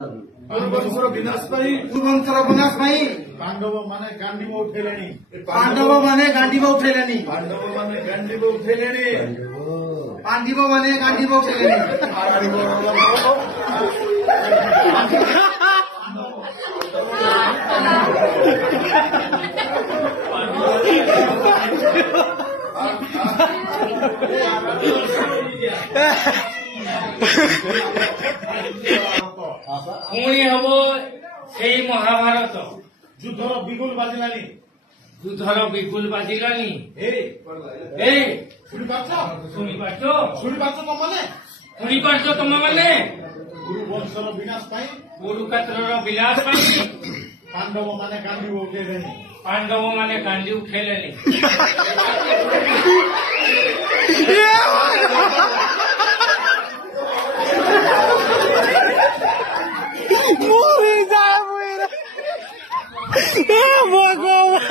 ପୂର୍ବବଂଶର ବିନାଶ ପାଇଁ ପାଣ୍ଡବ ମାନେ ଗାଣ୍ଡିବ ଉଠେଇଲେଣି। पुणी हम से महाभारत ଯୁଦ୍ଧର ବିଗୁଲ ବାଜିଲାଣି। युद्धर बिगुल बाजिलानी ଶୁଣିପାରୁଛ ତମମାନେ? शुणिपार्छ तुम मैंने କୁରୁବଂଶର ବିନାଶ ପାଇଁ कुरुक्षेत्र विलास ପାଣ୍ଡବ ମାନେ ଗାଣ୍ଡିବ ଉଠେଇଲେଣି। पांडव माने गांधी उठेले भगवान